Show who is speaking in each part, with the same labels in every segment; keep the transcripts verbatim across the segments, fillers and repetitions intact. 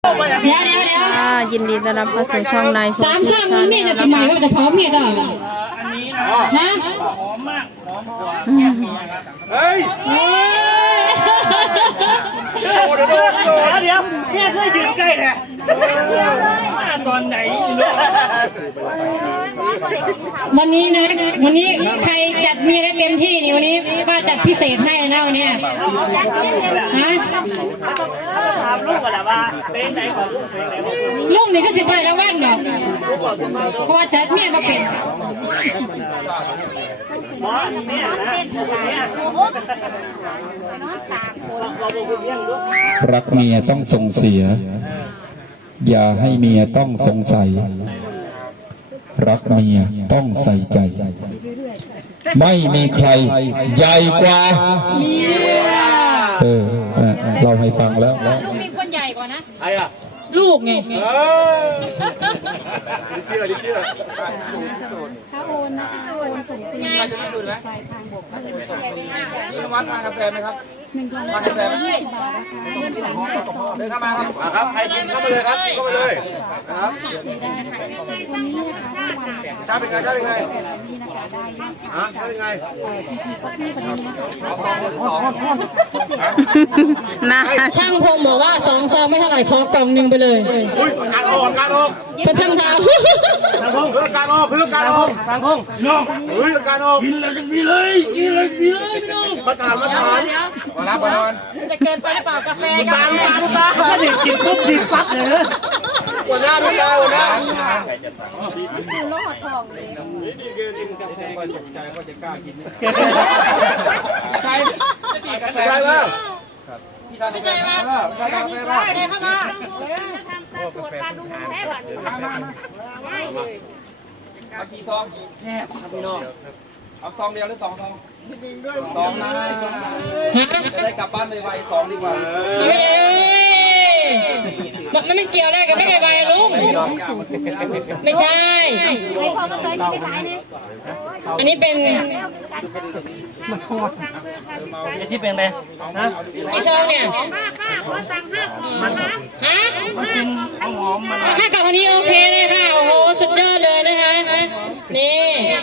Speaker 1: เดี๋ยวเดี๋ยวเดี๋ยว
Speaker 2: ยินดีต้อนรับเข้าสู่ช่องนาย
Speaker 1: สามช่างมันเมียจะสมัยว่าจะพร้อมเมียได้นะหอมมากหอมเฮ้ยเดี๋ยวเมียเคยยืนใกล้แท้ตอนไหนวันนี้นะวันนี้ใครจัดเมียได้เต็มที่นี่วันนี้ป้าจัดพิเศษให้นะวันนี้ฮะถามลูกกันแล้วว่าเป็นไหนของลูกเป็นไหนลูกนี่ก็สิบไปแล้ววันเนาะเพราะว่าจัดเมียมาเป็น
Speaker 3: รักเมียต้องส่งเสียอย่าให้เมียต้องสงสัยรักเมียต้องใส่ใจไม่มีใครใหญ่กว่าเออเราให้ฟังแล้วแล้ว
Speaker 1: ลูกมีคนใหญ่กว่านะใครอ่ะลูกไงเชื่อดิเชื่อถ้าโอนนะโอนส่งเป็นไงจะได้สุดไหมปลายทางบกมีวัดทานกาแฟไหมครับหนึ่งพันกาแฟยี่สิบบาทนะคะเงินสามสิบสองเดินเข้ามาครับมาครับใครกินเข้ามาเลยครับเข้ามาเลยครับวันนี้นะคะรางวัลนะคะจ้าเป็นไงจ้าเป็นไงนี่นะคะได้ฮะจ้าเป็นไงพีพีก็ที่วันนี้นะคะช่างพงบอกว่าสองซองไม่เท่าไหร่ขอกล่องหนึ่งไปเลยอุ้ยการออกการออกเป็นทำทางช่างพงเพื่อการออกเพื่อการออกช่างพงน้องเฮ้ยการออกกินเลยจังสิเลยกินเลยสิเลยน้องมาทานมาทานมารับมานอนจะเกินไปหรือเปล่ากาแฟกันตาตาถ้าเด็กกินปุ๊บดีปั๊บเลยนะหัวหน้าหัวหน้าหัวหน้าคือโลหะทองเลยดีเกินจริงกาแฟก็ตกใจว่าจะกล้ากินใช่จะดีกาแฟใช่ป่ะไม่ใช่ป่ะใช่กาแฟป่ะใช่เข้ามาทำตาสวดตาดูแท้บัดง่ายเลยเอากี่ซองแซ่บครับพี่น้องเอาซองเดียวหรือสองซองสองนะจะได้กลับบ้านไวๆสองดีกว่าเฮ้ยมันไม่เกี่ยวอะไรกับไม่ไวๆลุงไม่ใช่อันนี้เป็นที่เป็นอะไรนะพี่ซองเนี่ยฮะห้ากล่องอันนี้โอเคเลยค่ะโอ้โหสุดยอดเลยนะคะนี่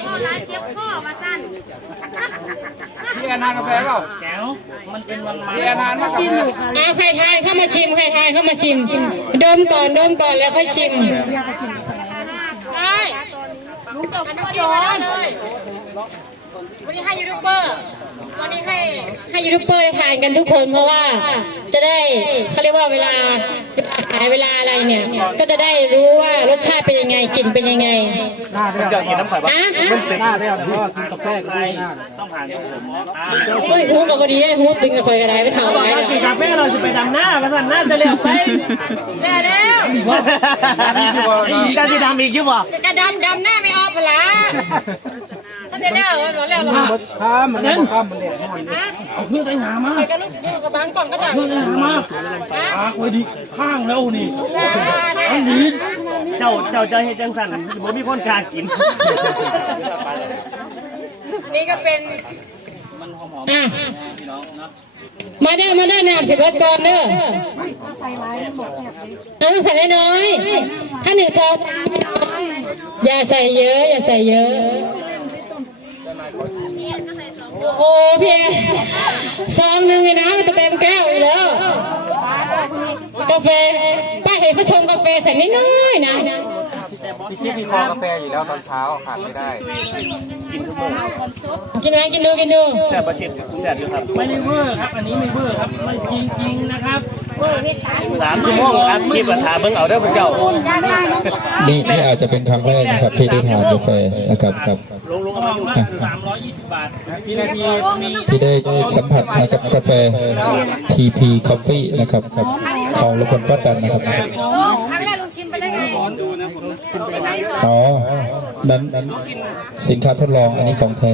Speaker 1: พี่อานานกาแฟเปล่าแก้วมันเป็นวันมาพี่อานานมากกาแฟอ่าใครทายเข้ามาชิมใครทายเข้ามาชิมดมก่อนดมก่อนแล้วค่อยชิมได้ลุงจบกันจอเลยวันนี้ให้ยูทูบเบอร์วันนี้ให้ให้ยูทูบเบอร์ได้ทานกันทุกคนเพราะว่าจะได้เขาเรียกว่าเวลาขายเวลาอะไรเนี่ยก็จะได้รู้ว่ารสชาติเป็นยังไงกลิ่นเป็นยังไงผมอยากกินน้ำข่อยบ้างมันตึงหน้าได้หรอเพราะว่ากินกาแฟก็ได้ต้องผ่านผมเฮ้ยหูกับพอดีหูตึงกับข่อยก็ได้ไม่ถามไว้เนี่ยกาแฟเราจะไปดำหน้าไปดำหน้าจะเร็วไปแล้วแล้วการที่ดำอีกยุ่งบ่กระดำดำหน้าไม่ออกไปละถ้าเดี๋ยวแล้วหมดแล้วหรอข้ามมันเล่นข้ามมันเล่นเอาเครื่องแต่งหามากับลูกอยู่กับบางกล่องก็ได้เครื่องแต่งหามาอาคอยดีข้างแล้วนี่อันนี้เจ้าเจ้าจะให้จังสันผมมีคนกล้ากินนี่ก็เป็นมาเด้อมาเด้อน้ำสิบรถก่อนเด้อใส่ร้ายหมดแสบเลยเอาใส่น้อยถ้าหนึ่งจบอย่าใส่เยอะอย่าใส่เยอะโอ้พี่ซองหนึ่งเลยนะมันจะเต็มแก้วอยู่แล้วกาแฟป้าเห็นเขาชงกาแฟใส่น้อยๆนะพี่ชิพี่คอกาแฟอยู่แล้วตอนเช้าขาดไม่ได้กินทุกมื้อกินอะไรกินดูกินดูแซ่บประชิดแซ่บอยู่ครับไม่ได้เวอร์ครับอันนี้ไม่เวอร์ครับมันจริงจริงนะครับสามชั่วโมงครับคลิปปัญหาเบิ่งเอาได้พวกเจ้า
Speaker 3: นี่นี่อาจจะเป็นครั้งแรกนะครับที่ได้ทานกาแฟนะครับครับ
Speaker 1: ลงลงมาอยู่สามร้อยยี่สิบบาทพี่นาที
Speaker 3: ที่ได้สัมผัสกับกาแฟ ที พี Coffee นะครับของลุงพลป้าตันนะครับครั้งแรกลุงชิมไปได้ไงอ๋อนั้นสินค้าทดลองอันนี้ของแท้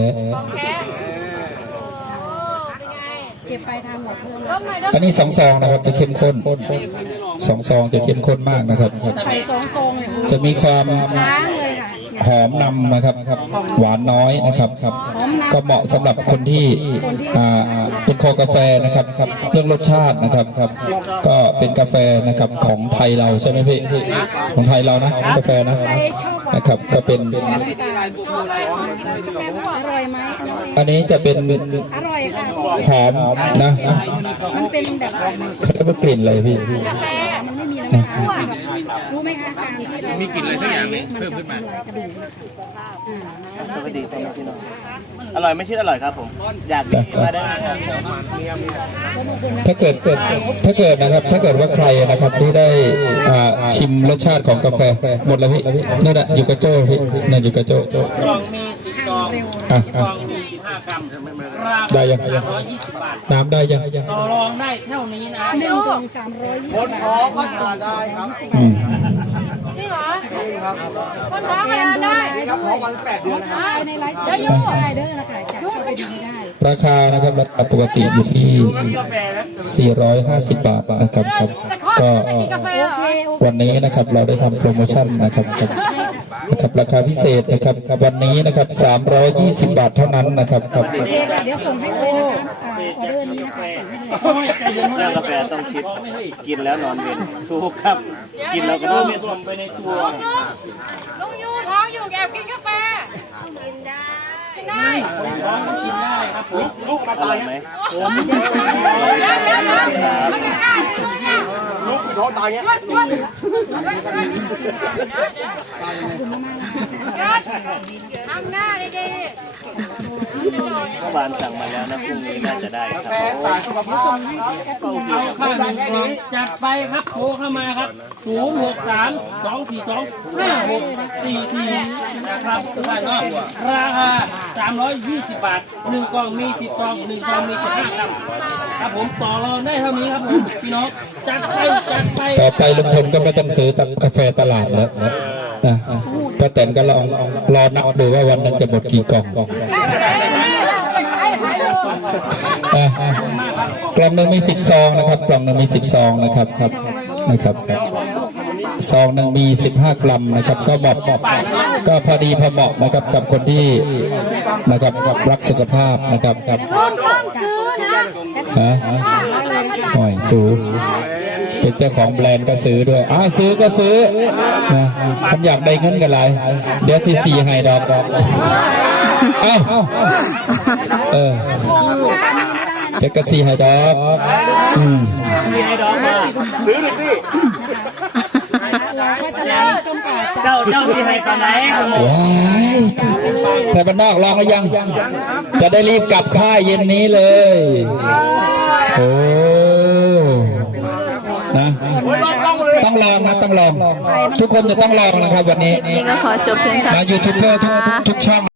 Speaker 3: เก็บไปทำหมดเลยอันนี้สองซองนะครับจะเข้มข้นสองซองจะเข้มข้นมากนะครับใส่สองซองจะมีความหอมนำนะครับหวานน้อยนะครับก็เหมาะสำหรับคนที่อ่าเป็นคอกาแฟนะครับเรื่องรสชาตินะครับก็เป็นกาแฟนะครับของไทยเราใช่ไหมพี่ของไทยเรานะกาแฟนะนะครับก็เป็น
Speaker 4: อร่อยไหม
Speaker 3: อันนี้จะเป็น
Speaker 4: อร่อยค่ะ
Speaker 3: หอมนะ
Speaker 4: มันเป็นแบบ
Speaker 3: เขาเรียกว่ากลิ่นอะไรพี่
Speaker 4: กาแฟมันไม่มีน้ำตาลรู้ไหมคะการที่เรามีกลิ่นอะไรสักอย่างนึงเพิ่มขึ้นมากระดูกนะคะ
Speaker 5: สวัสดีครับพี่น้องอร่อยไม่ใช่อร่อยครับผม อยากกินมาได้
Speaker 3: ถ้าเกิดถ้าเกิดนะครับ ถ้าเกิดว่าใครนะครับที่ได้อ่าชิมรสชาติของกาแฟหมดแล้วพี่นั่นแหละอยู่กับโจ้พี่นั่นอยู่กับโจ้
Speaker 5: กล่องมีสิบกล่อง
Speaker 3: อ่ะ
Speaker 5: ก
Speaker 3: อ่ะ
Speaker 5: ล่องมีสิบห้ากรัมรา
Speaker 3: ได้
Speaker 5: คา
Speaker 3: ยัง
Speaker 5: ร้อยยี่สิบบาท
Speaker 3: น้ำได้ยัง
Speaker 5: ต่อรองได้เท่านี้นะ
Speaker 4: หนึ่งกล่องสามร้อยยี่สิบบาทก็ทานได้ครับ
Speaker 3: อืม
Speaker 4: คนท้องได้ครับพร้อมวันแปดเดือนนะครับในไลฟ์สดได้เด้อนะคะจะเข้าไปดูได้
Speaker 3: ราคานะครับราคาปกติอยู่ที่สี่ร้อยห้าสิบบาทนะครับครับก็วันนี้นะครับเราได้ทำโปรโมชั่นนะครับครับนะครับราคาพิเศษนะครับวันนี้นะครับสามร้อยยี่สิบบาทเท่านั้นนะครับครับ
Speaker 4: โอเคค่ะเดี๋ยวส่งให้เลยนะคะอ่าออเดอร์นี้นะคะส่งให้เลย
Speaker 5: เรื่องกาแฟต้องชิดกินแล้วนอนเย็นถูกครับ กินแล้วก็นอนเย็นลงไปในตัว
Speaker 1: ลุงยูท้องอยู่แอบกินกาแฟ กินได้ กินได้
Speaker 5: ท้องมันกินได้ครับผมลูกมาตายไหมผม
Speaker 1: เดี๋ยวเดี๋ยวเดี๋ยวมันจะกล้าซื้อเนี่ย
Speaker 5: ลูกท้องตายเงี้ย
Speaker 1: ทำหน้าดี
Speaker 5: เมื่อวานสั่งมาแล้วนะพรุ่งนี้น่าจะได้ครับ
Speaker 6: เอาค่าหนึ่งกล่องจัดไปครับโทรเข้ามาครับศูนย์หกสามสองสี่สองห้าหกสี่สี่นะครับทุกท่านเนาะราคาสามร้อยยี่สิบบาทหนึ่งกล่องมีสิบกล่องหนึ่งกล่องมีสิบห้ากรัมครับผมต่อรองได้เท่านี้ครับผมพี่น้องจัดไปจัดไป
Speaker 3: ต่อไปลุงพลก็ไม่ต้องซื้อกาแฟตลาดแล้วนะนะป้าแตนก็ลองรอนับดูว่าวันนึงจะหมดกี่กล่องอ่ะกล่องหนึ่งมีสิบซองนะครับกล่องหนึ่งมีสิบซองนะครับครับนะครับซองหนึ่งมีสิบห้ากรัมนะครับก็เหมาะก็พอดีพอเหมาะนะครับกับคนที่นะครับรักสุขภาพนะครับครับ
Speaker 1: ๆต้องซื้อนะ
Speaker 3: ฮะหอยสูเป็นเจ้าของแบรนด์ก็ซื้อด้วยอ้าซื้อก็ซื้อนะฉันอยากได้เงินกันไรเดี๋ยวซีซีให้ดอกเอ้าเออเดี๋ยวก็ซีให้ดอกอืม
Speaker 5: มีให้ดอกมาซื้อหน่อยสิ
Speaker 4: เราก็จะไลฟ์จนกว่าจะ
Speaker 5: เจ้าเจ้าที่ให้ตอนไหน
Speaker 3: ว้ายแต่บ้านนอกลองหรือยัง จะได้รีบกลับค่ายเย็นนี้เลยโอ้นะต้องลองนะต้องลอง ทุกคนจะต้องลองนะครับวันนี้
Speaker 2: นี่ก็ขอจบเพียงเท่า
Speaker 3: นะ
Speaker 2: นี้
Speaker 3: ยูทูบเบอร์ทุก
Speaker 2: นะคะ
Speaker 3: ทุกช่อง